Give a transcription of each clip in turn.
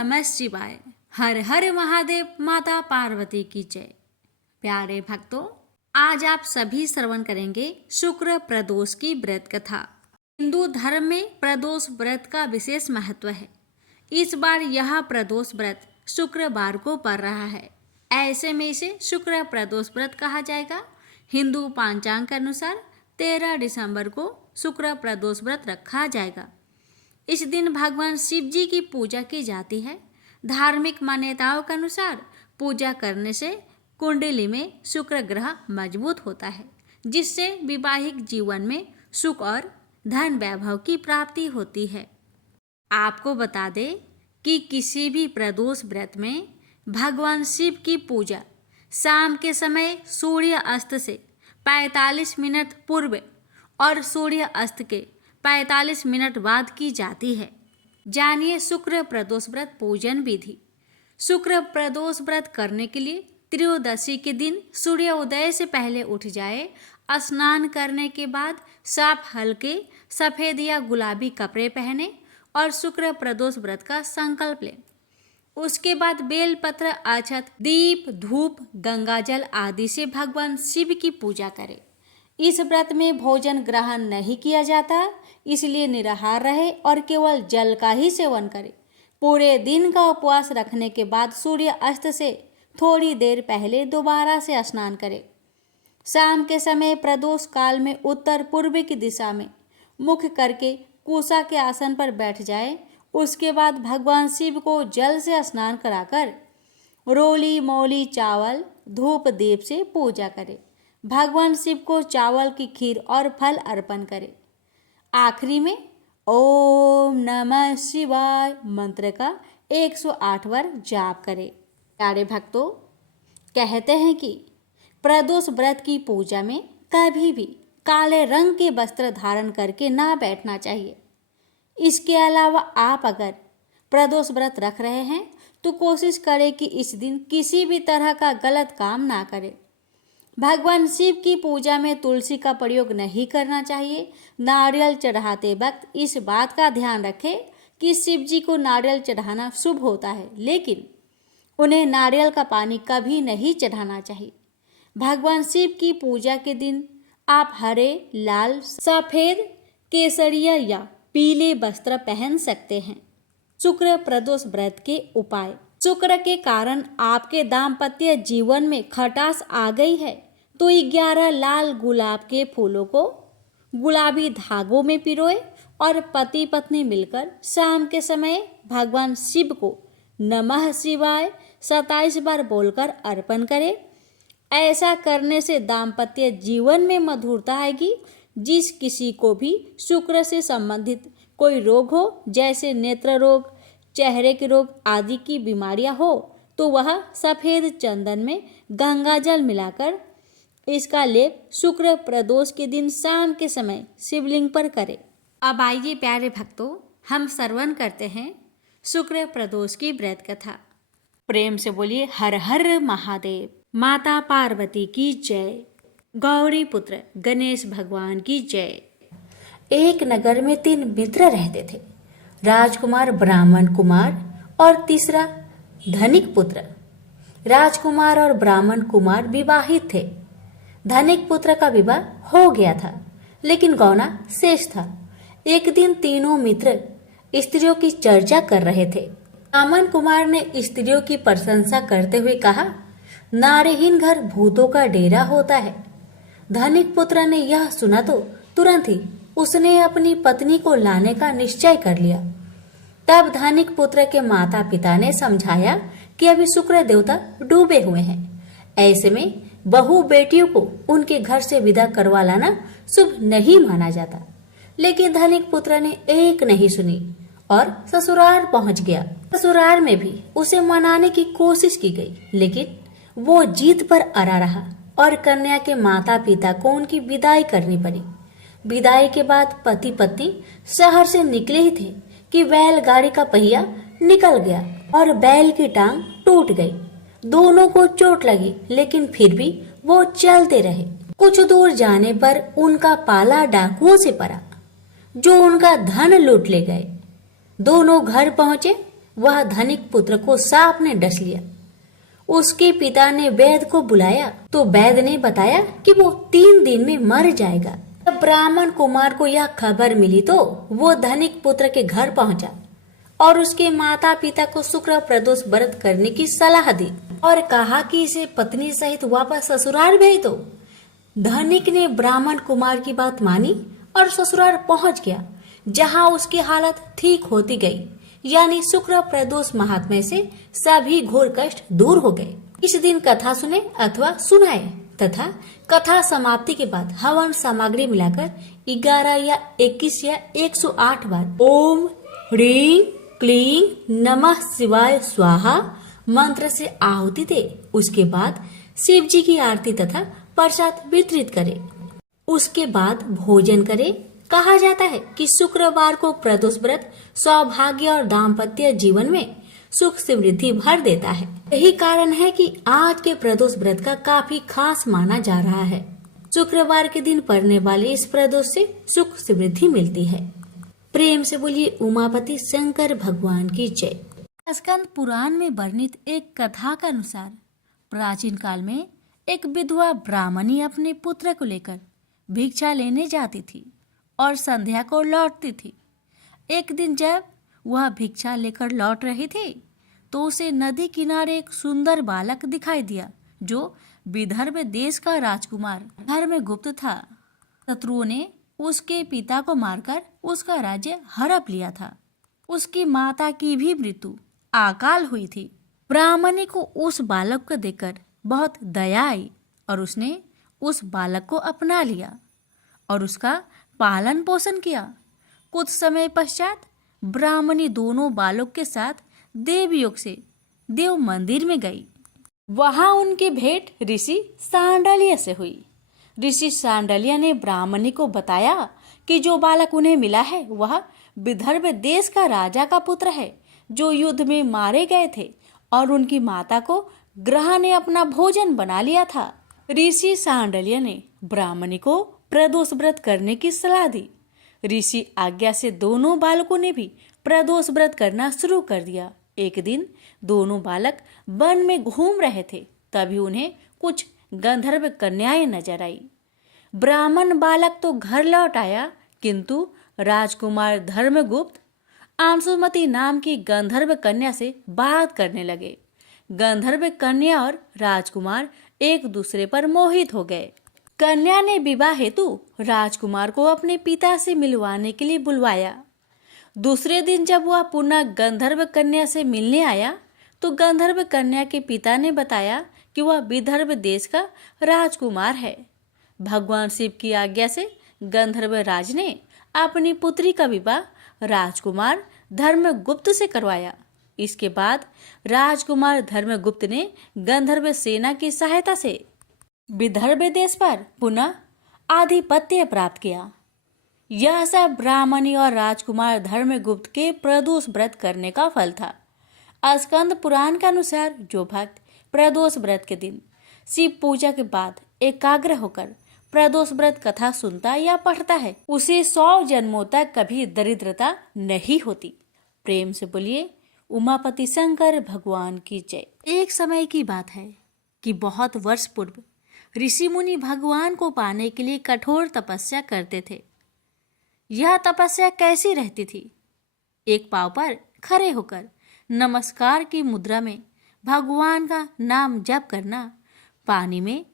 नमः शिवाय। हर हर महादेव। माता पार्वती की जय। प्यारे भक्तों, आज आप सभी श्रवण करेंगे शुक्र प्रदोष की व्रत कथा। हिंदू धर्म में प्रदोष व्रत का विशेष महत्व है। इस बार यह प्रदोष व्रत शुक्रवार को पड़ रहा है, ऐसे में इसे शुक्र प्रदोष व्रत कहा जाएगा। हिंदू पंचांग के अनुसार 13 दिसंबर को शुक्र प्रदोष व्रत रखा जाएगा। इस दिन भगवान शिव जी की पूजा की जाती है। धार्मिक मान्यताओं के अनुसार पूजा करने से कुंडली में शुक्र ग्रह मजबूत होता है, जिससे वैवाहिक जीवन में सुख और धन वैभव की प्राप्ति होती है। आपको बता दें कि किसी भी प्रदोष व्रत में भगवान शिव की पूजा शाम के समय सूर्य अस्त से 45 मिनट पूर्व और सूर्य अस्त के 45 मिनट बाद की जाती है। जानिए शुक्र प्रदोष व्रत पूजन विधि। शुक्र प्रदोष व्रत करने के लिए त्रयोदशी के दिन सूर्य उदय से पहले उठ जाए, स्नान करने के बाद साफ हल्के सफ़ेद या गुलाबी कपड़े पहने और शुक्र प्रदोष व्रत का संकल्प लें। उसके बाद बेलपत्र, अक्षत, दीप, धूप, गंगाजल आदि से भगवान शिव की पूजा करें। इस व्रत में भोजन ग्रहण नहीं किया जाता, इसलिए निराहार रहे और केवल जल का ही सेवन करें। पूरे दिन का उपवास रखने के बाद सूर्य अस्त से थोड़ी देर पहले दोबारा से स्नान करें। शाम के समय प्रदोष काल में उत्तर पूर्व की दिशा में मुख करके कुशा के आसन पर बैठ जाए। उसके बाद भगवान शिव को जल से स्नान कराकर रोली मोली चावल धूप दीप से पूजा करें। भगवान शिव को चावल की खीर और फल अर्पण करें। आखिरी में ओम नमः शिवाय मंत्र का 108 बार जाप करें। प्यारे भक्तों, कहते हैं कि प्रदोष व्रत की पूजा में कभी भी काले रंग के वस्त्र धारण करके ना बैठना चाहिए। इसके अलावा आप अगर प्रदोष व्रत रख रहे हैं तो कोशिश करें कि इस दिन किसी भी तरह का गलत काम ना करें। भगवान शिव की पूजा में तुलसी का प्रयोग नहीं करना चाहिए। नारियल चढ़ाते वक्त इस बात का ध्यान रखें कि शिव जी को नारियल चढ़ाना शुभ होता है, लेकिन उन्हें नारियल का पानी कभी नहीं चढ़ाना चाहिए। भगवान शिव की पूजा के दिन आप हरे, लाल, सफ़ेद, केसरिया या पीले वस्त्र पहन सकते हैं। शुक्र प्रदोष व्रत के उपाय। शुक्र के कारण आपके दाम्पत्य जीवन में खटास आ गई है तो 11 लाल गुलाब के फूलों को गुलाबी धागों में पिरोए और पति पत्नी मिलकर शाम के समय भगवान शिव को नमः शिवाय 27 बार बोलकर अर्पण करें। ऐसा करने से दाम्पत्य जीवन में मधुरता आएगी। जिस किसी को भी शुक्र से संबंधित कोई रोग हो, जैसे नेत्र रोग, चेहरे के रोग आदि की बीमारियां हो, तो वह सफ़ेद चंदन में गंगाजल मिलाकर इसका लेप शुक्र प्रदोष के दिन शाम के समय शिवलिंग पर करें। अब आइए प्यारे भक्तों, हम श्रवण करते हैं शुक्र प्रदोष की व्रत कथा। प्रेम से बोलिए हर हर महादेव। माता पार्वती की जय। गौरी पुत्र गणेश भगवान की जय। एक नगर में 3 मित्र रहते थे, राजकुमार, ब्राह्मण कुमार और तीसरा धनिक पुत्र। राजकुमार और ब्राह्मण कुमार विवाहित थे। धनिक पुत्र का विवाह हो गया था, लेकिन गौना शेष था। एक दिन तीनों मित्र स्त्रियों की चर्चा कर रहे थे। ब्राह्मण कुमार ने स्त्रियों की प्रशंसा करते हुए कहा, नारीहीन घर भूतों का डेरा होता है। धनिक पुत्र ने यह सुना तो तुरंत ही उसने अपनी पत्नी को लाने का निश्चय कर लिया। तब धनिक पुत्र के माता पिता ने समझाया कि अभी शुक्र देवता डूबे हुए हैं, ऐसे में बहू बेटियों को उनके घर से विदा करवा लाना शुभ नहीं माना जाता। लेकिन धनिक पुत्र ने एक नहीं सुनी और ससुराल पहुंच गया। ससुराल में भी उसे मनाने की कोशिश की गई, लेकिन वो जीत पर अड़ा रहा और कन्या के माता पिता को उनकी विदाई करनी पड़ी। विदाई के बाद पति पत्नी शहर से निकले ही थे कि बैलगाड़ी का पहिया निकल गया और बैल की टांग टूट गई। दोनों को चोट लगी, लेकिन फिर भी वो चलते रहे। कुछ दूर जाने पर उनका पाला डाकुओं से पड़ा, जो उनका धन लूट ले गए। दोनों घर पहुंचे वह धनिक पुत्र को सांप ने डस लिया। उसके पिता ने वैद्य को बुलाया तो वैद्य ने बताया कि वो 3 दिन में मर जाएगा। जब ब्राह्मण कुमार को यह खबर मिली तो वो धनिक पुत्र के घर पहुंचा और उसके माता पिता को शुक्र प्रदोष व्रत करने की सलाह दी और कहा कि इसे पत्नी सहित वापस ससुराल भेज दो। धनिक ने ब्राह्मण कुमार की बात मानी और ससुराल पहुंच गया, जहां उसकी हालत ठीक होती गई, यानी शुक्र प्रदोष महात्म्य से सभी घोर कष्ट दूर हो गए। इस दिन कथा सुने अथवा सुनाए तथा कथा समाप्ति के बाद हवन सामग्री मिलाकर 11 या 21 या 108 बार ओम ह्रीं क्लीं नमः शिवाय स्वाहा मंत्र से आहुति दे। उसके बाद शिव जी की आरती तथा प्रसाद वितरित करे। उसके बाद भोजन करे। कहा जाता है कि शुक्रवार को प्रदोष व्रत सौभाग्य और दाम्पत्य जीवन में सुख समृद्धि भर देता है। यही कारण है कि आज के प्रदोष व्रत का काफी खास माना जा रहा है। शुक्रवार के दिन पड़ने वाले इस प्रदोष से सुख समृद्धि मिलती है। प्रेम से बोलिए उमापति शंकर भगवान की जय। स्कंद पुराण में वर्णित एक कथा के अनुसार प्राचीन काल में एक विधवा ब्राह्मणी अपने पुत्र को लेकर भिक्षा लेने जाती थी और संध्या को लौटती थी। एक दिन जब वह भिक्षा लेकर लौट रही थी तो उसे नदी किनारे एक सुंदर बालक दिखाई दिया जो विदर्भ देश का राजकुमार धर्मगुप्त था। शत्रुओं ने उसके पिता को मारकर उसका राज्य हड़प लिया था। उसकी माता की भी मृत्यु अकाल हुई थी। ब्राह्मणी को उस बालक को देखकर बहुत दया आई और उसने उस बालक को अपना लिया और उसका पालन पोषण किया। कुछ समय पश्चात ब्राह्मणी दोनों बालक के साथ देवयोग से देव मंदिर में गई। वहां उनकी भेंट ऋषि सांडल्य से हुई। ऋषि सांडल्य ने ब्राह्मणी को बताया कि जो बालक उन्हें मिला है वह विदर्भ देश का राजा का पुत्र है जो युद्ध में मारे गए थे और उनकी माता को ग्रह ने अपना भोजन बना लिया था। ऋषि सांडल्य ने ब्राह्मणी को प्रदोष व्रत करने की सलाह दी। ऋषि आज्ञा से दोनों बालकों ने भी प्रदोष व्रत करना शुरू कर दिया। एक दिन दोनों बालक वन में घूम रहे थे, तभी उन्हें कुछ गंधर्व कन्याएं नजर आई। ब्राह्मण बालक तो घर लौट आया, किंतु राजकुमार धर्मगुप्त अंशुमति नाम की गंधर्व कन्या से बात करने लगे। गंधर्व कन्या और राजकुमार एक दूसरे पर मोहित हो गए। कन्या ने विवाह हेतु राजकुमार को अपने पिता से मिलवाने के लिए बुलवाया। दूसरे दिन जब वह पुनः गंधर्व कन्या से मिलने आया तो गंधर्व कन्या के पिता ने बताया कि वह विदर्भ देश का राजकुमार है। भगवान शिव की आज्ञा से गंधर्व राज ने अपनी पुत्री का विवाह राजकुमार धर्मगुप्त से करवाया। इसके बाद राजकुमार धर्मगुप्त ने गंधर्व सेना की सहायता से विदर्भ देश पर पुनः आधिपत्य प्राप्त किया। यह सब ब्राह्मणी और राजकुमार धर्मगुप्त के प्रदोष व्रत करने का फल था। स्कंद पुराण के अनुसार जो भक्त प्रदोष व्रत के दिन शिव पूजा के बाद एकाग्र होकर प्रदोष व्रत कथा सुनता या पढ़ता है उसे 100 जन्मों तक कभी दरिद्रता नहीं होती। प्रेम से बोलिए उमापति शंकर भगवान की जय। एक समय की बात है कि बहुत वर्ष पूर्व ऋषि मुनि भगवान को पाने के लिए कठोर तपस्या करते थे। यह तपस्या कैसी रहती थी? एक पांव पर खड़े होकर नमस्कार की मुद्रा में भगवान का नाम जप करना, पानी में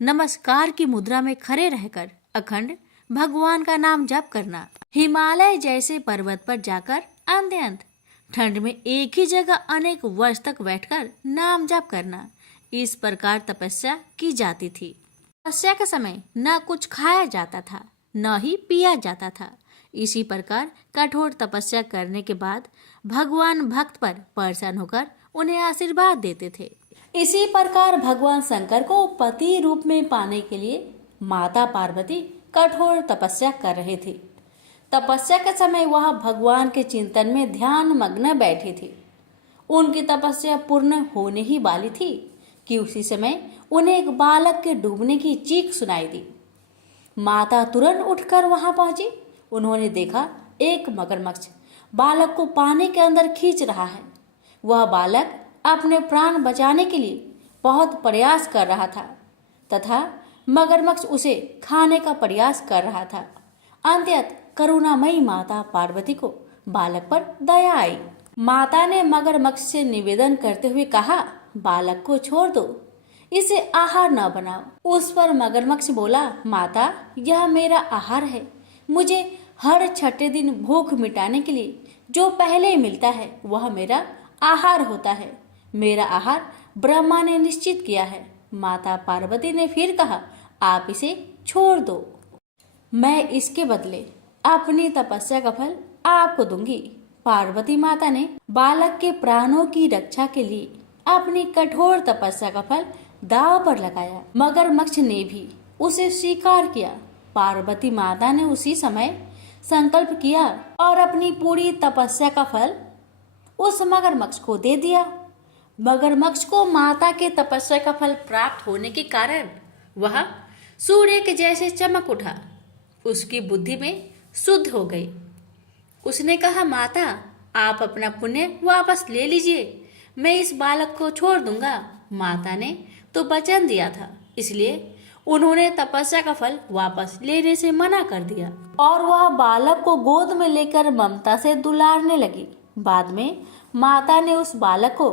नमस्कार की मुद्रा में खड़े रहकर अखंड भगवान का नाम जप करना, हिमालय जैसे पर्वत पर जाकर अंत ठंड में एक ही जगह अनेक वर्ष तक बैठकर नाम जप करना, इस प्रकार तपस्या की जाती थी। तपस्या के समय न कुछ खाया जाता था न ही पिया जाता था। इसी प्रकार कठोर तपस्या करने के बाद भगवान भक्त पर प्रसन्न होकर उन्हें आशीर्वाद देते थे। इसी प्रकार भगवान शंकर को पति रूप में पाने के लिए माता पार्वती कठोर तपस्या कर रहे थे। तपस्या के समय वह भगवान के चिंतन में ध्यान मग्न बैठी थी। उनकी तपस्या पूर्ण होने ही वाली थी कि उसी समय उन्हें एक बालक के डूबने की चीख सुनाई दी। माता तुरंत उठकर वहां पहुंची। उन्होंने देखा एक मगरमच्छ बालक को पानी के अंदर खींच रहा है। वह बालक अपने प्राण बचाने के लिए बहुत प्रयास कर रहा था तथा मगरमच्छ उसे खाने का प्रयास कर रहा था। अंततः करुणामयी माता पार्वती को बालक पर दया आई। माता ने मगरमच्छ से निवेदन करते हुए कहा, बालक को छोड़ दो, इसे आहार न बनाओ। उस पर मगरमच्छ बोला, माता यह मेरा आहार है, मुझे हर छठे दिन भूख मिटाने के लिए जो पहले मिलता है वह मेरा आहार होता है। मेरा आहार ब्रह्मा ने निश्चित किया है। माता पार्वती ने फिर कहा, आप इसे छोड़ दो, मैं इसके बदले अपनी तपस्या का फल आपको दूंगी। पार्वती माता ने बालक के प्राणों की रक्षा के लिए अपनी कठोर तपस्या का फल दांव पर लगाया। मगरमच्छ ने भी उसे स्वीकार किया। पार्वती माता ने उसी समय संकल्प किया और अपनी पूरी तपस्या का फल उस मगरमच्छ को दे दिया। मगरमच्छ को माता के तपस्या का फल प्राप्त होने के कारण वह सूर्य के जैसे चमक उठा। उसकी बुद्धि में शुद्ध हो गई। उसने कहा, माता आप अपना पुण्य वापस ले लीजिए, मैं इस बालक को छोड़ दूंगा। माता ने तो वचन दिया था, इसलिए उन्होंने तपस्या का फल वापस लेने से मना कर दिया और वह बालक को गोद में लेकर ममता से दुलारने लगी। बाद में माता ने उस बालक को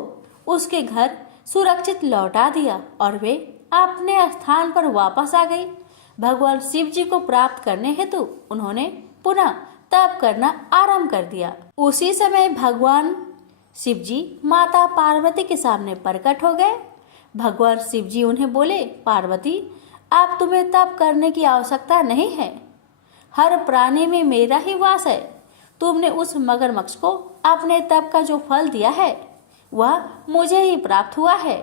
उसके घर सुरक्षित लौटा दिया और वे अपने स्थान पर वापस आ गई। भगवान शिव जी को प्राप्त करने हेतु उन्होंने पुनः तप करना आरंभ कर दिया। उसी समय भगवान शिव जी माता पार्वती के सामने प्रकट हो गए। भगवान शिव जी उन्हें बोले, पार्वती अब तुम्हें तप करने की आवश्यकता नहीं है, हर प्राणी में मेरा ही वास है। तुमने उस मगरमच्छ को अपने तप का जो फल दिया है वह मुझे ही प्राप्त हुआ है,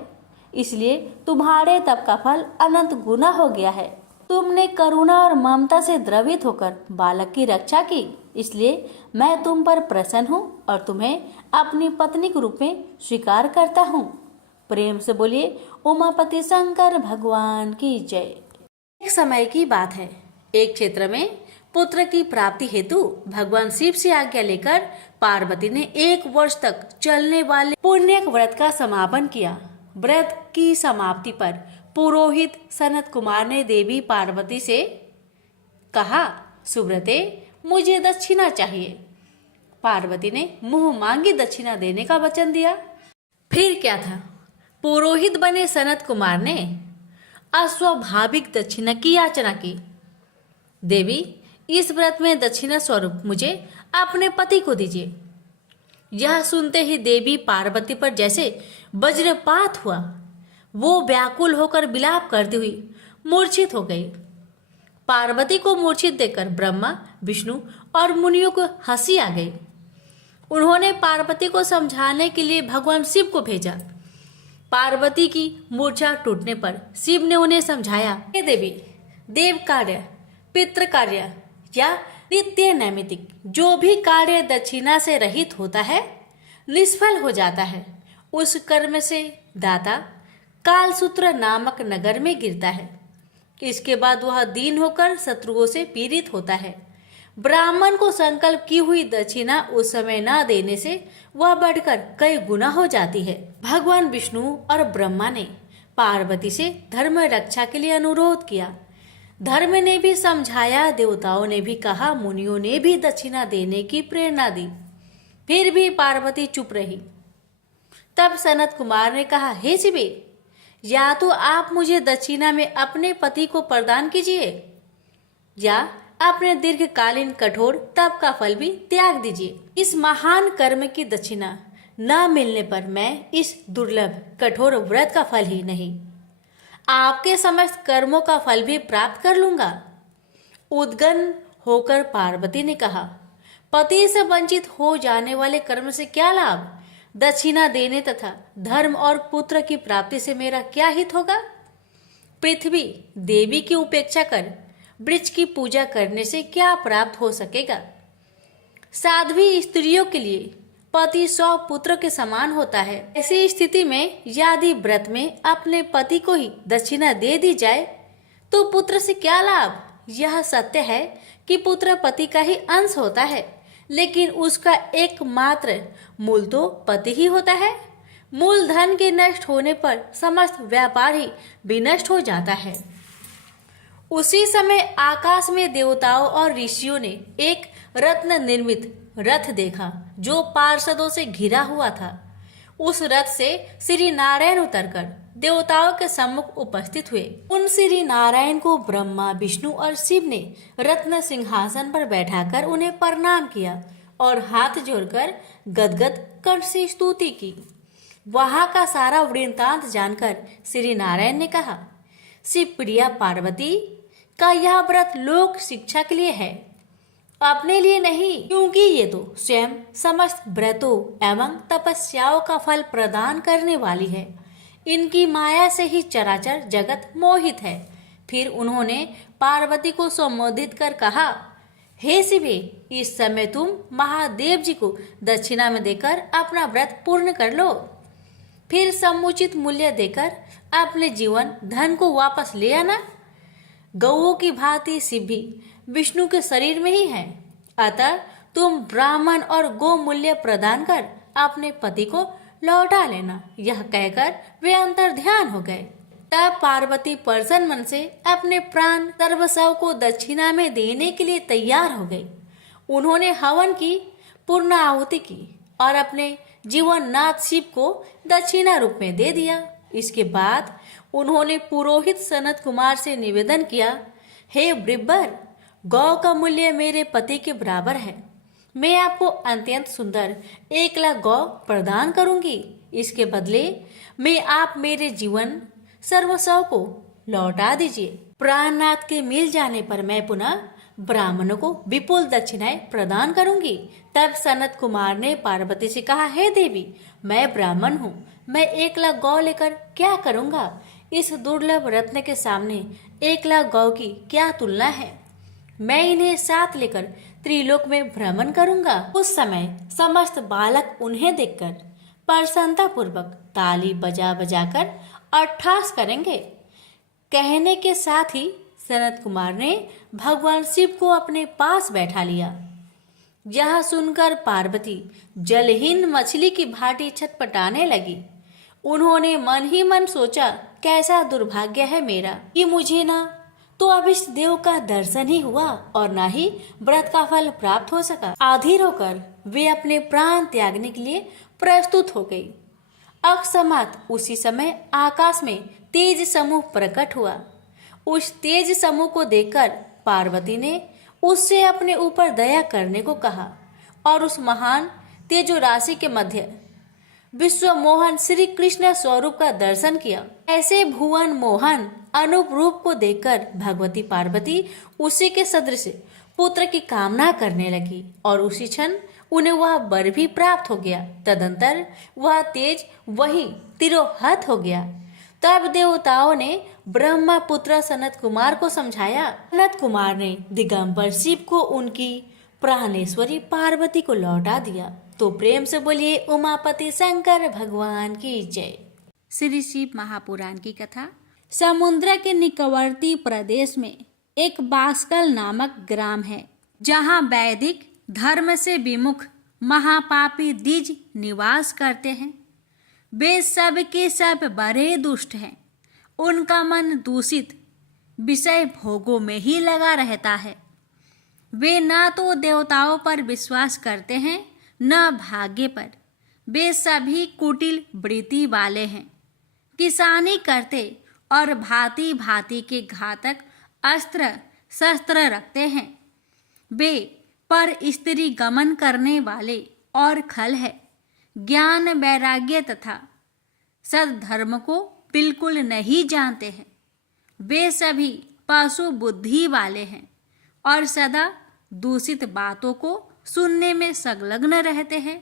इसलिए तुम्हारे तप का फल अनंत गुना हो गया है। तुमने करुणा और ममता से द्रवित होकर बालक की रक्षा की, इसलिए मैं तुम पर प्रसन्न हूँ और तुम्हें अपनी पत्नी के रूप में स्वीकार करता हूँ। प्रेम से बोलिए उमापति शंकर भगवान की जय। एक समय की बात है, एक क्षेत्र में पुत्र की प्राप्ति हेतु भगवान शिव से आज्ञा लेकर पार्वती ने 1 वर्ष तक चलने वाले पुण्य व्रत का समापन किया। व्रत की समाप्ति पर पुरोहित सनत कुमार ने देवी पार्वती से कहा, सुब्रते मुझे दक्षिणा चाहिए। पार्वती ने मुंह मांगी दक्षिणा देने का वचन दिया। फिर क्या था, पुरोहित बने सनत कुमार ने अस्वाभाविक दक्षिणा की याचना की। देवी इस व्रत में दक्षिणा स्वरूप मुझे अपने पति को दीजिए। यह सुनते ही देवी पार्वती पर जैसे वज्रपात हुआ। वो व्याकुल होकर विलाप करती हुई मूर्छित हो गई। पार्वती को मूर्छित देखकर ब्रह्मा, विष्णु और मुनियों को हंसी आ गई। उन्होंने पार्वती को समझाने के लिए भगवान शिव को भेजा। पार्वती की मूर्छा टूटने पर शिव ने उन्हें समझाया, हे देवी, देव कार्य, पितृ कार्य या नित्य नैमित्तिक जो भी कार्य दक्षिणा से रहित होता है निष्फल हो जाता है। उस कर्म से दाता कालसूत्र नामक नगर में गिरता है। इसके बाद वह दीन होकर शत्रुओं से पीड़ित होता है। ब्राह्मण को संकल्प की हुई दक्षिणा उस समय न देने से वह बढ़कर कई गुना हो जाती है। भगवान विष्णु और ब्रह्मा ने पार्वती से धर्म रक्षा के लिए अनुरोध किया। धर्म ने भी समझाया, देवताओं ने भी कहा, मुनियों ने भी दक्षिणा देने की प्रेरणा दी, फिर भी पार्वती चुप रही। तब सनत कुमार ने कहा, हे शिवे, या तो आप मुझे दक्षिणा में अपने पति को प्रदान कीजिए या अपने दीर्घकालीन कठोर तप का फल भी त्याग दीजिए। इस महान कर्म की दक्षिणा न मिलने पर मैं इस दुर्लभ कठोर व्रत का फल ही नहीं, आपके समस्त कर्मों का फल भी प्राप्त कर लूंगा। उद्गन होकर पार्वती ने कहा, पति से वंचित हो जाने वाले कर्म से क्या लाभ? दक्षिणा देने तथा धर्म और पुत्र की प्राप्ति से मेरा क्या हित होगा? पृथ्वी देवी की उपेक्षा कर वृक्ष की पूजा करने से क्या प्राप्त हो सकेगा? साध्वी स्त्रियों के लिए पति 100 पुत्र के समान होता है। ऐसी स्थिति में यदि व्रत में अपने पति को ही दक्षिणा दे दी जाए तो पुत्र से क्या लाभ? यह सत्य है कि पुत्र पति का ही अंश होता है, लेकिन उसका एकमात्र मूल तो पति ही होता है। मूल धन के नष्ट होने पर समस्त व्यापार ही विनष्ट हो जाता है। उसी समय आकाश में देवताओं और ऋषियों ने एक रत्न निर्मित रथ देखा जो पार्षदों से घिरा हुआ था। उस रथ से श्री नारायण उतरकर देवताओं के सम्मुख उपस्थित हुए। उन श्री नारायण को ब्रह्मा, विष्णु और शिव ने रत्न सिंहासन पर बैठाकर उन्हें प्रणाम किया और हाथ जोड़कर गदगद कंठ से स्तुति की। वहां का सारा वृत्तांत जानकर श्री नारायण ने कहा, शिव प्रिया पार्वती का यह व्रत लोक शिक्षा के लिए है, अपने लिए नहीं, क्योंकि ये तो स्वयं समस्त व्रतों एवं तपस्याओं का फल प्रदान करने वाली है। इनकी माया से ही चराचर जगत मोहित है। फिर उन्होंने पार्वती को संबोधित कर कहा, हे शिवे, इस समय तुम महादेव जी को दक्षिणा में देकर अपना व्रत पूर्ण कर लो। फिर समुचित मूल्य देकर अपने जीवन धन को वापस ले आना। गौओं की भांति शिव भी विष्णु के शरीर में ही है, अतः तुम ब्राह्मण और गो मूल्य प्रदान कर अपने पति को लौटा लेना। यह कहकर वे अंतर ध्यान हो गए। तब पार्वती प्रसन्न मन से अपने प्राण सर्वस्व को दक्षिणा में देने के लिए तैयार हो गई। उन्होंने हवन की पूर्ण आहुति की और अपने जीवन नाथ शिव को दक्षिणा रूप में दे दिया। इसके बाद उन्होंने पुरोहित सनत कुमार से निवेदन किया, हे ब्रिब्बर, गौ का मूल्य मेरे पति के बराबर है। मैं आपको अत्यंत सुंदर 1,00,000 गौ प्रदान करूंगी। इसके बदले में आप मेरे जीवन सर्वस्व को लौटा दीजिए। प्राणनाथ के मिल जाने पर मैं पुनः ब्राह्मणों को विपुल दक्षिणाएं प्रदान करूंगी। तब सनत कुमार ने पार्वती से कहा, हे देवी, मैं ब्राह्मण हूँ, मैं 1,00,000 गौ लेकर क्या करूंगा? इस दुर्लभ रत्न के सामने 1,00,000 गौ की क्या तुलना है? मैं इन्हें साथ लेकर त्रिलोक में भ्रमण करूंगा। उस समय समस्त बालक उन्हें देखकर प्रसन्नता पूर्वक ताली बजा बजाकर अट्ठास करेंगे। कहने के साथ ही सनत कुमार ने भगवान शिव को अपने पास बैठा लिया। यह सुनकर पार्वती जलहीन मछली की भांति छटपटाने लगी। उन्होंने मन ही मन सोचा, कैसा दुर्भाग्य है मेरा कि मुझे ना तो अभिष्ट देव का दर्शन ही हुआ और ना ही व्रत का फल प्राप्त हो सका। आधीर होकर वे अपने प्राण त्यागने के लिए प्रस्तुत हो गई। अकस्मात उसी समय आकाश में तेज समूह प्रकट हुआ। उस तेज समूह को देखकर पार्वती ने उससे अपने ऊपर दया करने को कहा और उस महान तेजो राशि के मध्य विश्व मोहन श्री कृष्ण स्वरूप का दर्शन किया। ऐसे भुवन मोहन अनूप रूप को देखकर भगवती पार्वती उसी के सदृश पुत्र की कामना करने लगी और उसी क्षण उन्हें वह वर भी प्राप्त हो गया। तदंतर वह तेज वही तिरोहत हो गया। तब देवताओं ने ब्रह्मा पुत्र सनत कुमार को समझाया। सनत कुमार ने दिगंबर शिव को उनकी प्राणेश्वरी पार्वती को लौटा दिया। तो प्रेम से बोलिए उमापति शंकर भगवान की जय। श्री शिव महापुराण की कथा। समुद्र के निकटवर्ती प्रदेश में एक बास्कल नामक ग्राम है, जहाँ वैदिक धर्म से विमुख महापापी द्विज निवास करते हैं। वे सब के सब बड़े दुष्ट हैं। उनका मन दूषित विषय भोगों में ही लगा रहता है। वे ना तो देवताओं पर विश्वास करते हैं न भाग्य पर। वे सभी कुटिल वृत्ति वाले हैं। किसानी करते और भांति भांति के घातक अस्त्र शस्त्र रखते हैं। वे पर स्त्री गमन करने वाले और खल है। ज्ञान वैराग्य तथा सद्धर्म को बिल्कुल नहीं जानते हैं। वे सभी पशु बुद्धि वाले हैं और सदा दूषित बातों को सुनने में संलग्न रहते हैं।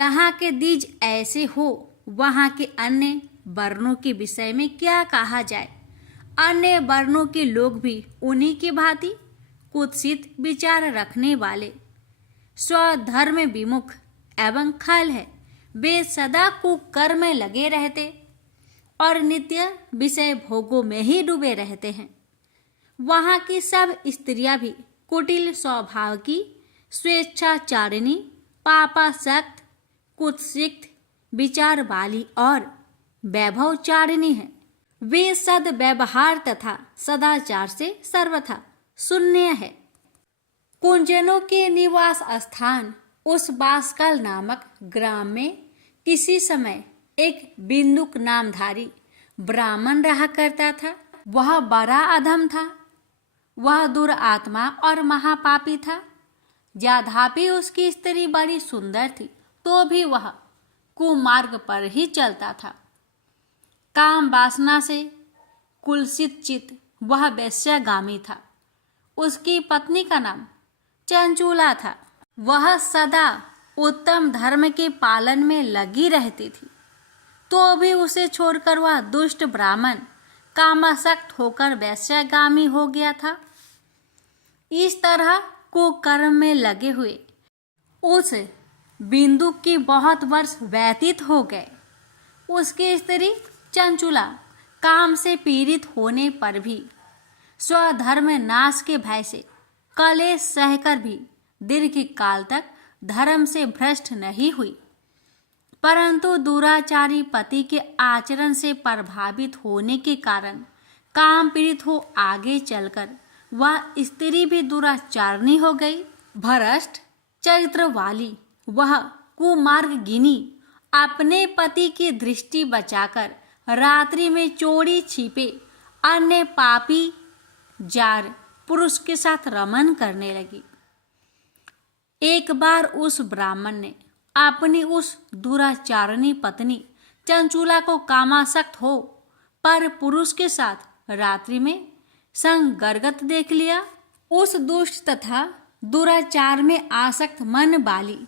यहाँ के द्विज ऐसे हो, वहाँ के अन्य वर्णों के विषय में क्या कहा जाए। अन्य वर्णों के लोग भी उन्हीं की भांति कुत्सित विचार रखने वाले, स्वधर्म विमुख एवं खल है। वे सदा कुकर्म में लगे रहते और नित्य विषय भोगों में ही डूबे रहते हैं। वहाँ की सब स्त्रियां भी कुटिल स्वभाव की, स्वेच्छाचारिणी, पापासक्त, कुत्सित, विचार वाली और वैभवचारिणी है। वे सद्व्यवहार तथा सदाचार से सर्वथा शून्य है। कुंजनों के निवास स्थान उस बासकाल नामक ग्राम में किसी समय एक बिंदुक नामधारी ब्राह्मण रहा करता था। वह बड़ा अधम था। वह दुरात्मा और महापापी था। यद्यपि उसकी स्त्री बड़ी सुंदर थी तो भी वह कुमार्ग पर ही चलता था। काम वासना से कुलसित चित वह वैश्यगामी था। उसकी पत्नी का नाम चंचूला था। वह सदा उत्तम धर्म के पालन में लगी रहती थी, तो भी उसे छोड़कर वह दुष्ट ब्राह्मण कामासक्त होकर वैश्यगामी हो गया था। इस तरह कुकर्म में लगे हुए उस बिंदु के बहुत वर्ष व्यतीत हो गए। उसकी स्त्री चंचूला काम से पीड़ित होने पर भी स्वधर्म नाश के भय से कलेश सहकर भी दीर्घ काल तक धर्म से भ्रष्ट नहीं हुई, परंतु दुराचारी पति के आचरण से प्रभावित होने के कारण काम पीड़ित हो आगे चलकर वह स्त्री भी दुराचारणी हो गई। भ्रष्ट चरित्र वाली वह कुमार्गिनी अपने पति की दृष्टि बचाकर रात्रि में चोरी छिपे अन्य पापी जार पुरुष के साथ रमन करने लगी। एक बार उस ब्राह्मण ने अपनी उस दुराचारणी पत्नी चंचूला को कामासक्त हो पर पुरुष के साथ रात्रि में संगर्गत देख लिया। उस दुष्ट तथा दुराचार में आसक्त मन वाली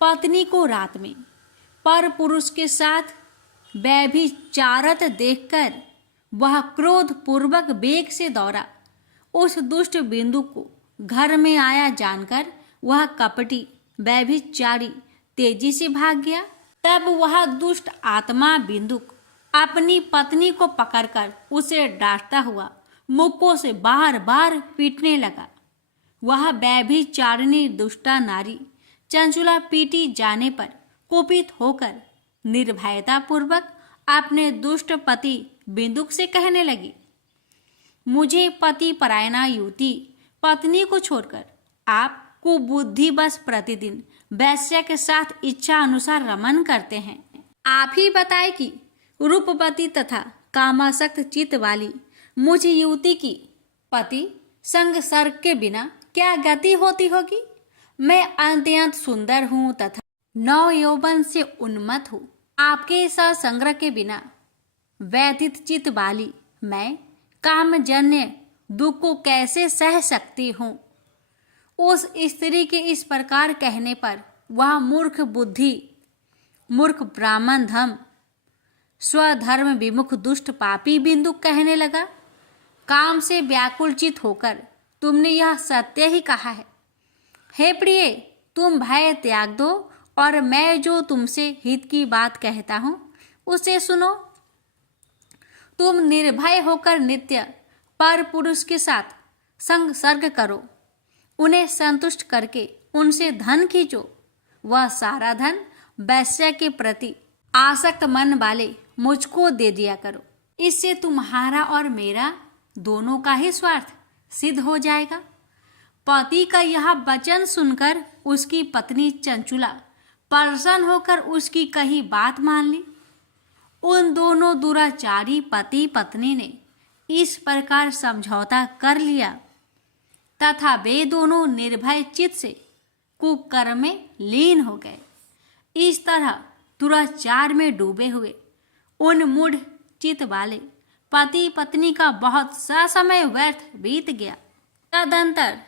पत्नी को रात में पर पुरुष के साथ व्यभिचारत देखकर वह क्रोध पूर्वक वेग से दौड़ा। उस दुष्ट बिंदु को घर में आया जानकर वह कपटी व्यभिचारी तेजी से भाग गया। तब वह दुष्ट आत्मा बिंदुक अपनी पत्नी को पकड़कर उसे डांटता हुआ मुक्कों से बार बार पीटने लगा। वह व्यभिचारिणी दुष्टा नारी चंचूला पीटी जाने पर कुपित होकर निर्भयता पूर्वक अपने दुष्ट पति बिंदुक से कहने लगी, मुझे पति परायणा युवती पत्नी को छोड़कर आप कुबुद्धि बस प्रतिदिन वैश्य के साथ इच्छा अनुसार रमन करते हैं। आप ही बताए कि रूपवती तथा कामासक्त चित्त वाली मुझ युवती की पति संग सर्ग के बिना क्या गति होती होगी। मैं अत्यंत सुंदर हूँ तथा नव यौवन से उन्मत्त हूँ। आपके साथ संग्रह के बिना व्यथित चित्त वाली मैं कामजन्य दुख को कैसे सह सकती हूँ। उस स्त्री के इस प्रकार कहने पर वह मूर्ख बुद्धि, मूर्ख ब्राह्मण धम, स्वधर्म विमुख दुष्ट पापी बिंदु कहने लगा, काम से व्याकुलचित होकर तुमने यह सत्य ही कहा है। हे प्रिय, तुम भय त्याग दो और मैं जो तुमसे हित की बात कहता हूँ उसे सुनो। तुम निर्भय होकर नित्य पर पुरुष के साथ संसर्ग करो, उन्हें संतुष्ट करके उनसे धन खींचो। वह सारा धन वैश्य के प्रति आसक्त मन वाले मुझको दे दिया करो। इससे तुम्हारा और मेरा दोनों का ही स्वार्थ सिद्ध हो जाएगा। पति का यह वचन सुनकर उसकी पत्नी चंचूला प्रसन्न होकर उसकी कही बात मान ली। उन दोनों दुराचारी पति पत्नी ने इस प्रकार समझौता कर लिया तथा वे दोनों निर्भय चित्त से कुकर्म में लीन हो गए। इस तरह दुराचार में डूबे हुए उन मूढ़ चित्त वाले पति पत्नी का बहुत सा समय व्यर्थ बीत गया। तदंतर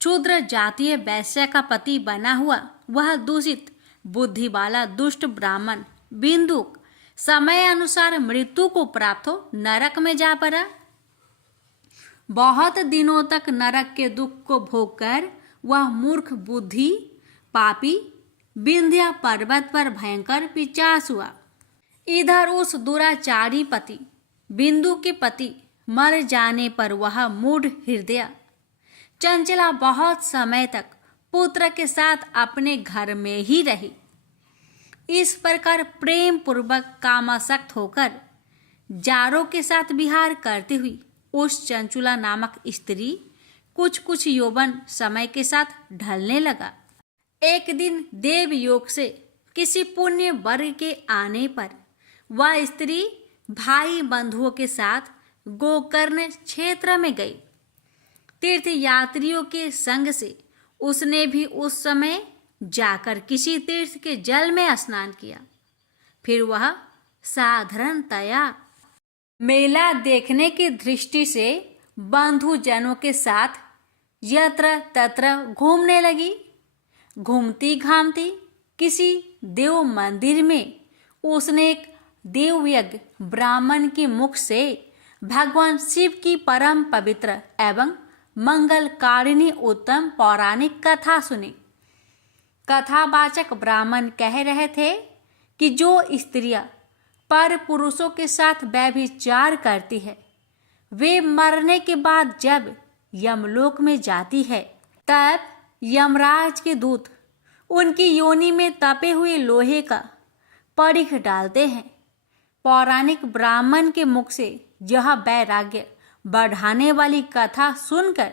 क्षुद्र जातीय वैश्य का पति बना हुआ वह दूषित बुद्धि वाला दुष्ट ब्राह्मण बिंदुक समय अनुसार मृत्यु को प्राप्त हो नरक में जा पड़ा। बहुत दिनों तक नरक के दुख को भोगकर वह मूर्ख बुद्धि पापी विंध्या पर्वत पर भयंकर पिशाच हुआ। इधर उस दुराचारी पति बिंदु के पति मर जाने पर वह मूढ़ हृदय चंचला बहुत समय तक पुत्र के साथ अपने घर में ही रही। इस प्रकार प्रेम पूर्वक कामासक्त होकर जारों के साथ विहार करती हुई उस चंचुला नामक स्त्री कुछ कुछ यौवन समय के साथ ढलने लगा। एक दिन देव योग से किसी पुण्य वर्ग के आने पर वह स्त्री भाई बंधुओं के साथ गोकर्ण क्षेत्र में गई। तीर्थ यात्रियों के संग से उसने भी उस समय जाकर किसी तीर्थ के जल में स्नान किया। फिर वह साधारणतया मेला देखने की दृष्टि से बंधुजनों के साथ यत्र तत्र घूमने लगी। घूमती घामती किसी देव मंदिर में उसने एक देवयज्ञ ब्राह्मण के मुख से भगवान शिव की परम पवित्र एवं मंगलकारिणी उत्तम पौराणिक कथा सुनी। कथावाचक ब्राह्मण कह रहे थे कि जो स्त्रियां पर पुरुषों के साथ व्यभिचार करती है वे मरने के बाद जब यमलोक में जाती है तब यमराज के दूत उनकी योनि में तपे हुए लोहे का परीख डालते हैं। पौराणिक ब्राह्मण के मुख से यह वैराग्य बढ़ाने वाली कथा सुनकर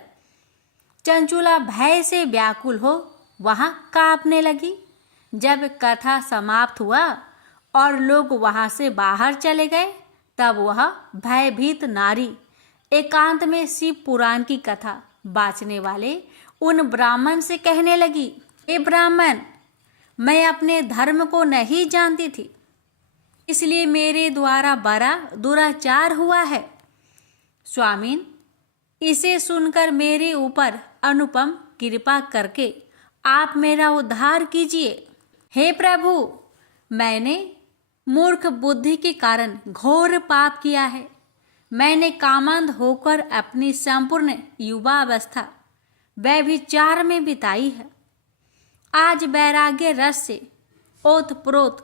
चंचुला भय से व्याकुल हो वहां कांपने लगी। जब कथा समाप्त हुआ और लोग वहां से बाहर चले गए तब वह भयभीत नारी एकांत में शिव पुराण की कथा बाँचने वाले उन ब्राह्मण से कहने लगी, हे ब्राह्मण, मैं अपने धर्म को नहीं जानती थी, इसलिए मेरे द्वारा बड़ा दुराचार हुआ है। स्वामीन, इसे सुनकर मेरे ऊपर अनुपम कृपा करके आप मेरा उद्धार कीजिए। हे प्रभु, मैंने मूर्ख बुद्धि के कारण घोर पाप किया है। मैंने कामंद होकर अपनी संपूर्ण युवा अवस्था व्यभिचार में बिताई है। आज वैराग्य रस से ओतप्रोत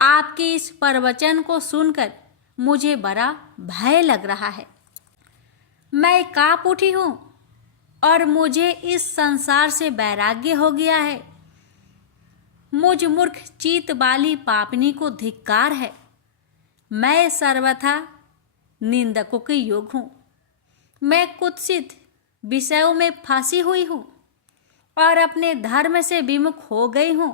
आपके इस प्रवचन को सुनकर मुझे बड़ा भय लग रहा है। मैं कांप उठी हूँ और मुझे इस संसार से वैराग्य हो गया है। मुझ मूर्ख चीत वाली पापनी को धिक्कार है। मैं सर्वथा निंदकों के योग हूँ। मैं कुत्सित विषयों में फंसी हुई हूँ और अपने धर्म से विमुख हो गई हूँ।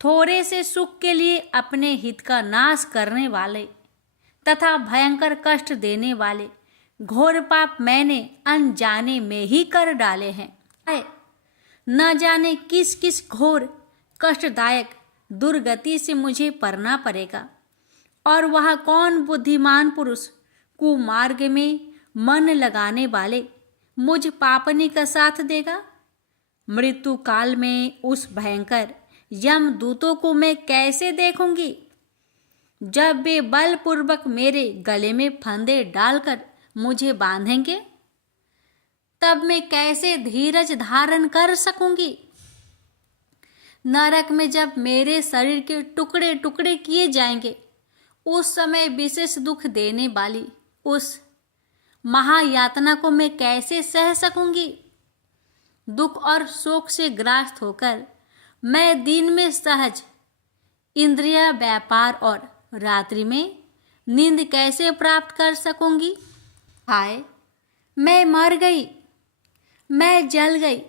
थोड़े से सुख के लिए अपने हित का नाश करने वाले तथा भयंकर कष्ट देने वाले घोर पाप मैंने अनजाने में ही कर डाले हैं। न जाने किस किस घोर कष्टदायक दुर्गति से मुझे पड़ना पड़ेगा और वह कौन बुद्धिमान पुरुष कुमार्ग में मन लगाने वाले मुझ पापनी का साथ देगा। मृत्यु काल में उस भयंकर यम दूतों को मैं कैसे देखूंगी जब वे बलपूर्वक मेरे गले में फंदे डालकर मुझे बांधेंगे? तब मैं कैसे धीरज धारण कर सकूंगी? नरक में जब मेरे शरीर के टुकड़े टुकड़े किए जाएंगे उस समय विशेष दुख देने वाली उस महायातना को मैं कैसे सह सकूंगी? दुख और शोक से ग्रास्त होकर मैं दिन में सहज इंद्रिय व्यापार और रात्रि में नींद कैसे प्राप्त कर सकूंगी? हाय, मैं मर गई, मैं जल गई,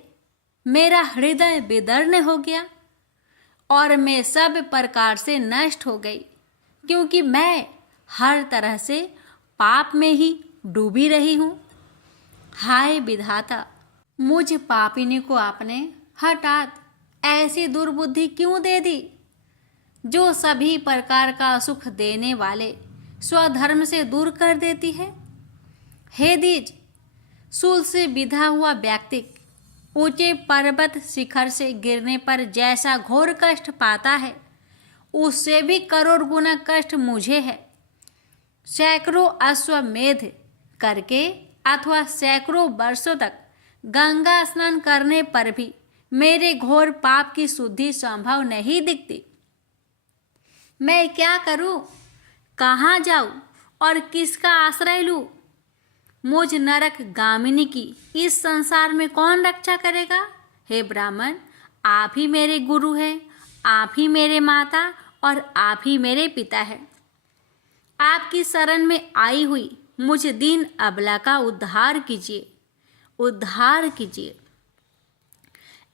मेरा हृदय विदीर्ण हो गया और मैं सब प्रकार से नष्ट हो गई, क्योंकि मैं हर तरह से पाप में ही डूबी रही हूँ। हाय विधाता, मुझ पापिनी को आपने हठात ऐसी दुर्बुद्धि क्यों दे दी जो सभी प्रकार का सुख देने वाले स्वधर्म से दूर कर देती है? हे द्विज, शूल से विधा हुआ व्यक्ति ऊंचे पर्वत शिखर से गिरने पर जैसा घोर कष्ट पाता है उससे भी करोड़ गुना कष्ट मुझे है। सैकड़ों अश्वमेध करके अथवा सैकड़ों वर्षों तक गंगा स्नान करने पर भी मेरे घोर पाप की शुद्धि संभव नहीं दिखती। मैं क्या करूं? कहाँ जाऊं और किसका आश्रय लूं? मुझ नरक गामिनी की इस संसार में कौन रक्षा करेगा? हे ब्राह्मण, आप ही मेरे गुरु हैं, आप ही मेरे माता और आप ही मेरे पिता हैं। आपकी शरण में आई हुई मुझ दीन अबला का उद्धार कीजिए, उद्धार कीजिए।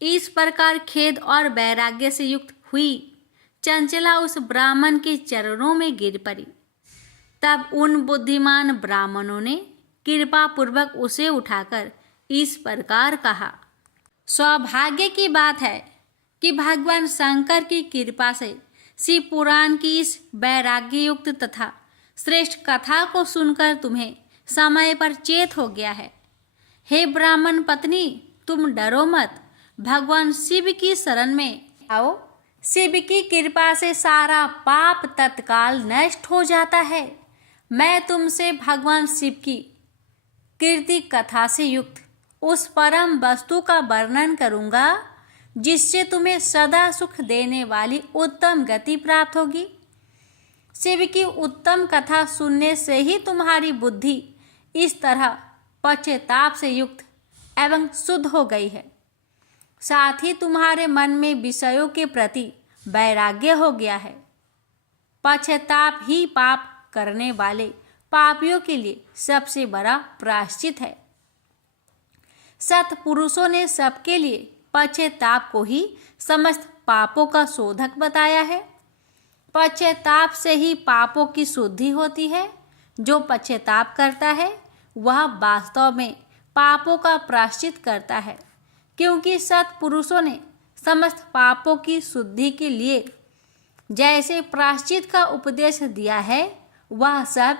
इस प्रकार खेद और वैराग्य से युक्त हुई चंचला उस ब्राह्मण के चरणों में गिर पड़ी। तब उन बुद्धिमान ब्राह्मणों ने कृपा पूर्वक उसे उठाकर इस प्रकार कहा, सौभाग्य की बात है कि भगवान शंकर की कृपा से शिव पुराण की इस वैराग्य युक्त तथा श्रेष्ठ कथा को सुनकर तुम्हें समय पर चेत हो गया है। हे ब्राह्मण पत्नी, तुम डरो मत, भगवान शिव की शरण में आओ। शिव की कृपा से सारा पाप तत्काल नष्ट हो जाता है। मैं तुमसे भगवान शिव की कीर्ति कथा से युक्त उस परम वस्तु का वर्णन करूंगा जिससे तुम्हें सदा सुख देने वाली उत्तम गति प्राप्त होगी। शिव की उत्तम कथा सुनने से ही तुम्हारी बुद्धि इस तरह पश्चाताप से युक्त एवं शुद्ध हो गई है। साथ ही तुम्हारे मन में विषयों के प्रति वैराग्य हो गया है। पश्चाताप ही पाप करने वाले पापियों के लिए सबसे बड़ा प्रायश्चित है। सत्पुरुषों ने सबके लिए पश्चाताप को ही समस्त पापों का शोधक बताया है। पश्चाताप से ही पापों की शुद्धि होती है। जो पश्चाताप करता है वह वास्तव में पापों का प्रायश्चित करता है, क्योंकि सत्पुरुषों ने समस्त पापों की शुद्धि के लिए जैसे प्रायश्चित का उपदेश दिया है वह सब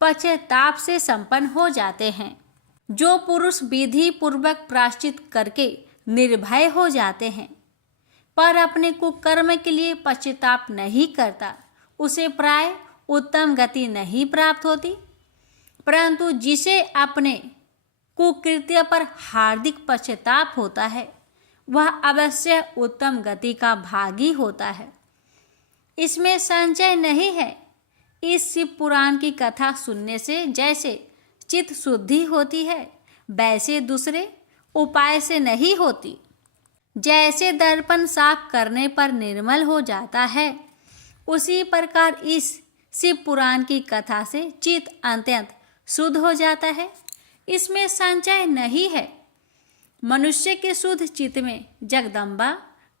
पश्चाताप से संपन्न हो जाते हैं। जो पुरुष विधि पूर्वक प्रायश्चित करके निर्भय हो जाते हैं पर अपने कुकर्म के लिए पश्चाताप नहीं करता, उसे प्राय उत्तम गति नहीं प्राप्त होती। परंतु जिसे अपने कुकृत्य पर हार्दिक पश्चाताप होता है वह अवश्य उत्तम गति का भागी होता है। इसमें संशय नहीं है। इस शिव पुराण की कथा सुनने से जैसे चित्त शुद्धि होती है वैसे दूसरे उपाय से नहीं होती। जैसे दर्पण साफ करने पर निर्मल हो जाता है, उसी प्रकार इस शिव पुराण की कथा से चित्त अत्यंत शुद्ध हो जाता है। इसमें संशय नहीं है। मनुष्य के शुद्ध चित्त में जगदम्बा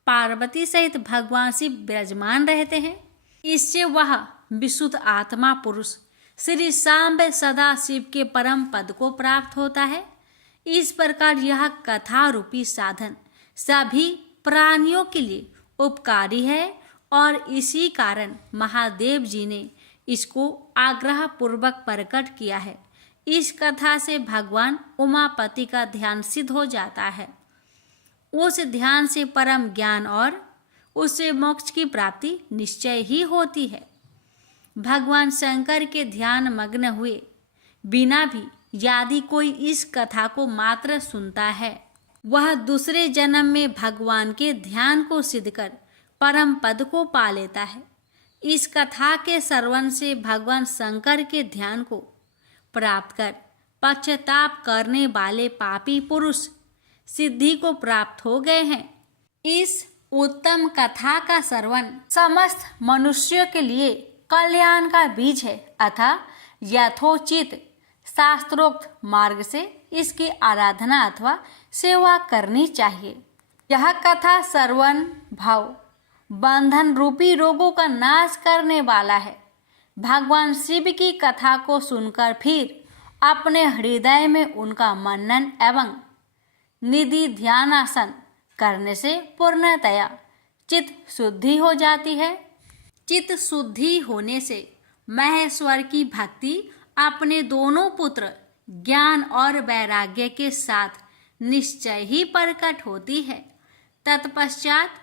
पार्वती सहित भगवान शिव विराजमान रहते हैं। इससे वह विशुद्ध आत्मा पुरुष श्री सांब सदा शिव के परम पद को प्राप्त होता है। इस प्रकार यह कथा रूपी साधन सभी प्राणियों के लिए उपकारी है और इसी कारण महादेव जी ने इसको आग्रह पूर्वक प्रकट किया है। इस कथा से भगवान उमापति का ध्यान सिद्ध हो जाता है। उस ध्यान से परम ज्ञान और उससे मोक्ष की प्राप्ति निश्चय ही होती है। भगवान शंकर के ध्यान मग्न हुए बिना भी यदि कोई इस कथा को मात्र सुनता है वह दूसरे जन्म में भगवान के ध्यान को सिद्ध कर परम पद को पा लेता है। इस कथा के श्रवण से भगवान शंकर के ध्यान को प्राप्त कर पश्चाताप करने वाले पापी पुरुष सिद्धि को प्राप्त हो गए हैं। इस उत्तम कथा का श्रवण समस्त मनुष्यों के लिए कल्याण का बीज है, अतः यथोचित शास्त्रोक्त मार्ग से इसकी आराधना अथवा सेवा करनी चाहिए। यह कथा श्रवण भाव बंधन रूपी रोगों का नाश करने वाला है। भगवान शिव की कथा को सुनकर फिर अपने हृदय में उनका मनन एवं निधि ध्यानासन करने से पूर्णतया चित्त शुद्धि हो जाती है। चित्त शुद्धि होने से महेश्वर की भक्ति अपने दोनों पुत्र ज्ञान और वैराग्य के साथ निश्चय ही प्रकट होती है। तत्पश्चात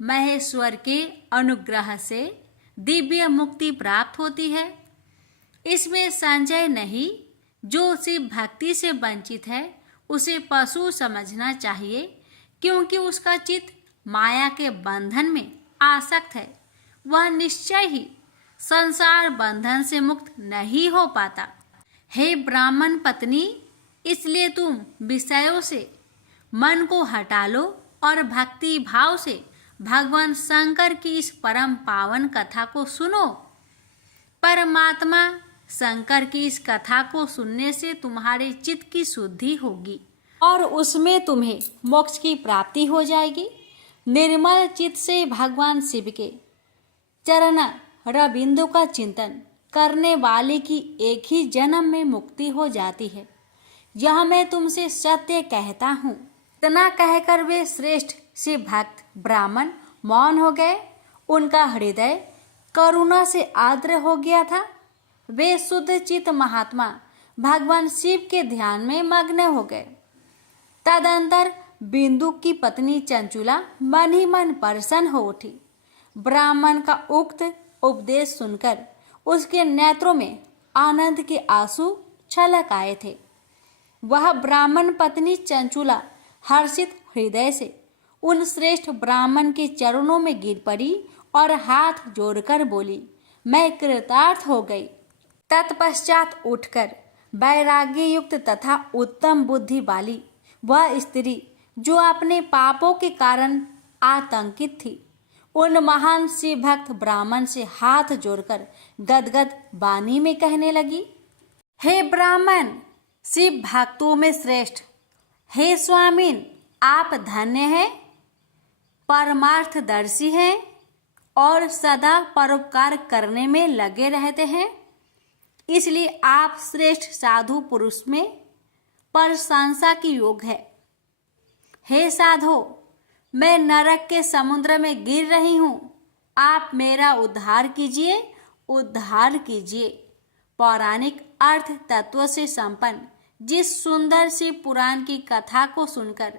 महेश्वर के अनुग्रह से दिव्य मुक्ति प्राप्त होती है। इसमें संशय नहीं। जो शिव भक्ति से वंचित है उसे पशु समझना चाहिए, क्योंकि उसका चित्त माया के बंधन में आसक्त है। वह निश्चय ही संसार बंधन से मुक्त नहीं हो पाता। हे ब्राह्मण पत्नी, इसलिए तुम विषयों से मन को हटा लो और भक्ति भाव से भगवान शंकर की इस परम पावन कथा को सुनो। परमात्मा शंकर की इस कथा को सुनने से तुम्हारे चित्त की शुद्धि होगी और उसमें तुम्हें मोक्ष की प्राप्ति हो जाएगी। निर्मल चित्त से भगवान शिव के चरण रविंदु का चिंतन करने वाले की एक ही जन्म में मुक्ति हो जाती है। यह मैं तुमसे सत्य कहता हूँ। इतना कहकर वे श्रेष्ठ शिव भक्त ब्राह्मण मौन हो गए। उनका हृदय करुणा से आर्द्र हो गया था। वे शुद्ध चित्त महात्मा भगवान शिव के ध्यान में मग्न हो गए। तदंतर बिंदु की पत्नी चंचुला मन ही मन प्रसन्न हो उठी। ब्राह्मण का उक्त उपदेश सुनकर उसके नेत्रों में आनंद के आंसू छलक आए थे। वह ब्राह्मण पत्नी चंचुला हर्षित हृदय से उन श्रेष्ठ ब्राह्मण के चरणों में गिर पड़ी और हाथ जोड़कर बोली, मैं कृतार्थ हो गई। तत्पश्चात उठकर वैराग्य युक्त तथा उत्तम बुद्धि वाली वह स्त्री जो अपने पापों के कारण आतंकित थी, उन महान शिव भक्त ब्राह्मण से हाथ जोड़कर गदगद वाणी में कहने लगी, हे ब्राह्मण, शिव भक्तों में श्रेष्ठ, हे स्वामीन, आप धन्य हैं, परमार्थदर्शी हैं और सदा परोपकार करने में लगे रहते हैं। इसलिए आप श्रेष्ठ साधु पुरुष में प्रशंसा की योग्य है। हे साधो, मैं नरक के समुद्र में गिर रही हूँ, आप मेरा उद्धार कीजिए, उद्धार कीजिए। पौराणिक अर्थ तत्व से संपन्न जिस सुंदर सी पुराण की कथा को सुनकर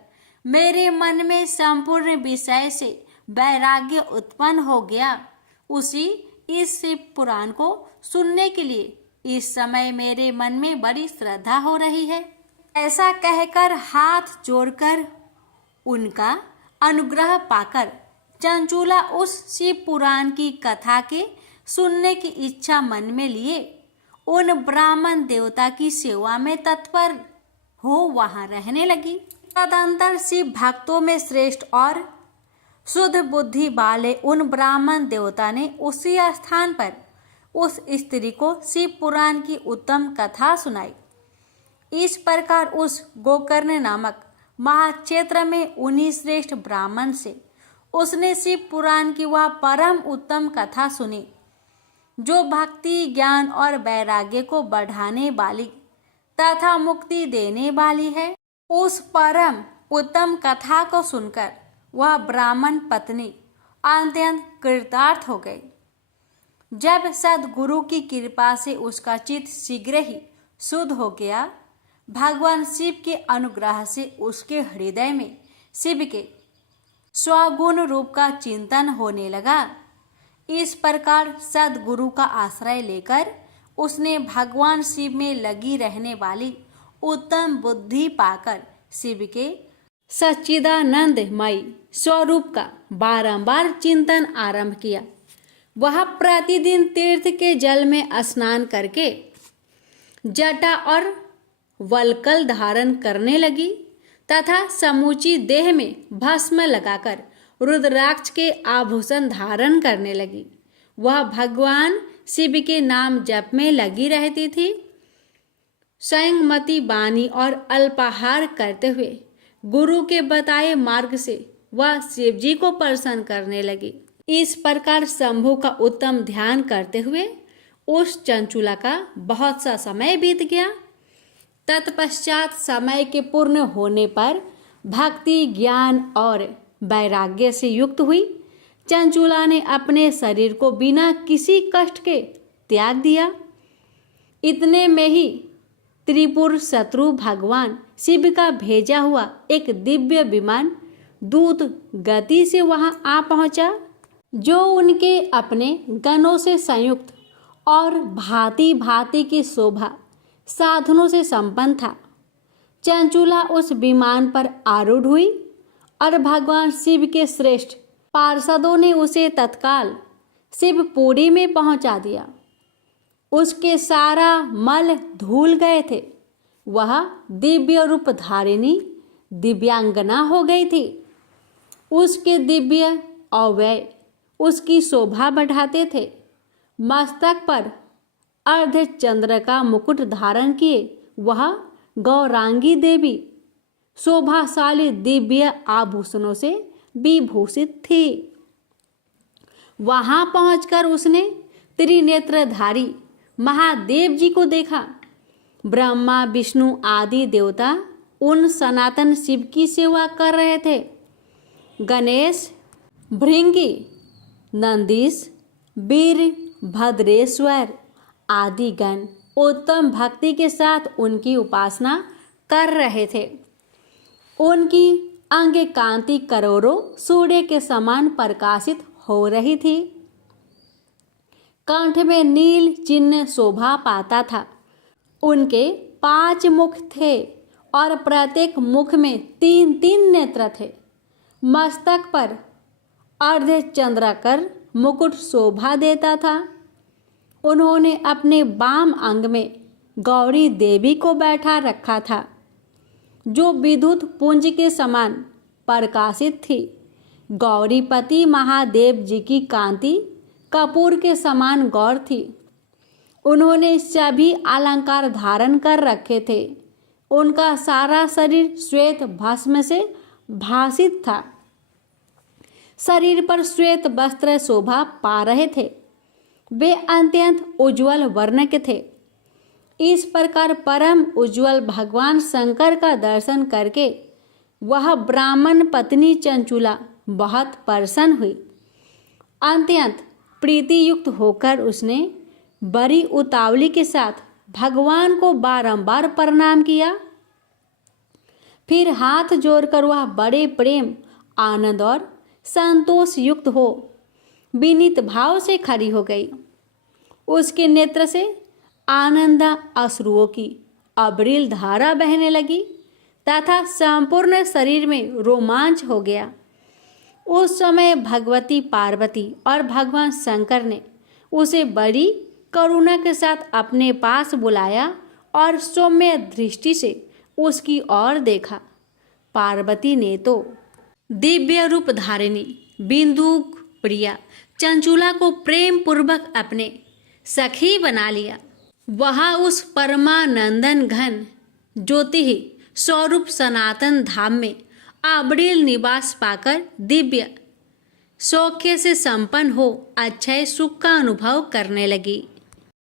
मेरे मन में संपूर्ण विषय से वैराग्य उत्पन्न हो गया, उसी इस शिव पुराण को सुनने के लिए इस समय मेरे मन में बड़ी श्रद्धा हो रही है। ऐसा कहकर हाथ जोड़कर उनका अनुग्रह पाकर चंचुला उस शिव पुराण की कथा के सुनने की इच्छा मन में लिए उन ब्राह्मण देवता की सेवा में तत्पर हो वहां रहने लगी। तदंतर शिव भक्तों में श्रेष्ठ और शुद्ध बुद्धि वाले उन ब्राह्मण देवता ने उसी स्थान पर उस स्त्री को शिव पुराण की उत्तम कथा सुनाई। इस प्रकार उस गोकर्ण नामक महाक्षेत्र में उन्हीं श्रेष्ठ ब्राह्मण से उसने शिव पुराण की वह परम उत्तम कथा सुनी जो भक्ति, ज्ञान और वैराग्य को बढ़ाने वाली तथा मुक्ति देने वाली है। उस परम उत्तम कथा को सुनकर वह ब्राह्मण पत्नी अत्यंत कृतार्थ हो गई। जब सद्गुरु की कृपा से उसका चित्त शीघ्र ही शुद्ध हो गया, भगवान शिव के अनुग्रह से उसके हृदय में शिव के स्वगुण रूप का चिंतन होने लगा। इस प्रकार सद्गुरु का आश्रय लेकर उसने भगवान शिव में लगी रहने वाली उत्तम बुद्धि पाकर शिव के सच्चिदानंदमय स्वरूप का बारंबार चिंतन आरंभ किया। वह प्रतिदिन तीर्थ के जल में स्नान करके जटा और वल्कल धारण करने लगी तथा समूची देह में भस्म लगाकर रुद्राक्ष के आभूषण धारण करने लगी। वह भगवान शिव के नाम जप में लगी रहती थी। संयमती वाणी और अल्पाहार करते हुए गुरु के बताए मार्ग से वह शिव जी को प्रसन्न करने लगी। इस प्रकार शंभु का उत्तम ध्यान करते हुए उस चंचुला का बहुत सा समय बीत गया। तत्पश्चात समय के पूर्ण होने पर भक्ति, ज्ञान और वैराग्य से युक्त हुई चंचुला ने अपने शरीर को बिना किसी कष्ट के त्याग दिया। इतने में ही त्रिपुर शत्रु भगवान शिव का भेजा हुआ एक दिव्य विमान दूत गति से वहां आ पहुंचा, जो उनके अपने गणों से संयुक्त और भांति भांति की शोभा साधनों से संपन्न था। चंचुला उस विमान पर आरूढ़ हुई और भगवान शिव के श्रेष्ठ पार्षदों ने उसे तत्काल शिवपुरी में पहुंचा दिया। उसके सारा मल धुल गए थे। वह दिव्य रूप धारिणी दिव्यांगना हो गई थी। उसके दिव्य अवयव उसकी शोभा बढ़ाते थे। मस्तक पर अर्धचंद्र का मुकुट धारण किए वह गौरांगी देवी शोभाशाली दिव्य आभूषणों से विभूषित थी। वहां पहुंचकर उसने त्रिनेत्रधारी महादेव जी को देखा। ब्रह्मा विष्णु आदि देवता उन सनातन शिव की सेवा कर रहे थे। गणेश, भृंगी, नंदीश, वीरभद्रेश्वर आदि गण उत्तम भक्ति के साथ उनकी उपासना कर रहे थे। उनकी अंग कांति करोड़ों सूर्य के समान प्रकाशित हो रही थी। कंठ में नील चिन्ह शोभा पाता था। उनके 5 मुख थे और प्रत्येक मुख में 3-3 नेत्र थे। मस्तक पर अर्धचंद्राकर मुकुट शोभा देता था। उन्होंने अपने बाम अंग में गौरी देवी को बैठा रखा था, जो विद्युत पुंज के समान प्रकाशित थी। गौरीपति महादेव जी की कांति कपूर के समान गौर थी। उन्होंने सभी अलंकार धारण कर रखे थे। उनका सारा शरीर श्वेत भस्म से भासित था। शरीर पर श्वेत वस्त्र शोभा पा रहे थे। वे अत्यंत उज्ज्वल वर्ण के थे। इस प्रकार परम उज्ज्वल भगवान शंकर का दर्शन करके वह ब्राह्मण पत्नी चंचुला बहुत प्रसन्न हुई। अत्यंत प्रीति युक्त होकर उसने बड़ी उतावली के साथ भगवान को बारंबार प्रणाम किया। फिर हाथ जोड़कर वह बड़े प्रेम, आनंद और संतोष युक्त हो विनीत भाव से खड़ी हो गई। उसके नेत्र से आनंद अश्रुओं की अविरल धारा बहने लगी तथा संपूर्ण शरीर में रोमांच हो गया। उस समय भगवती पार्वती और भगवान शंकर ने उसे बड़ी करुणा के साथ अपने पास बुलाया और सौम्य दृष्टि से उसकी ओर देखा। पार्वती ने तो दिव्य रूप धारिणी बिंदु प्रिया चंचुला को प्रेम पूर्वक अपने सखी बना लिया। वह उस परमानंदन घन ज्योति स्वरूप सनातन धाम में अविरल निवास पाकर दिव्य सौख्य से संपन्न हो अक्षय सुख का अनुभव करने लगी।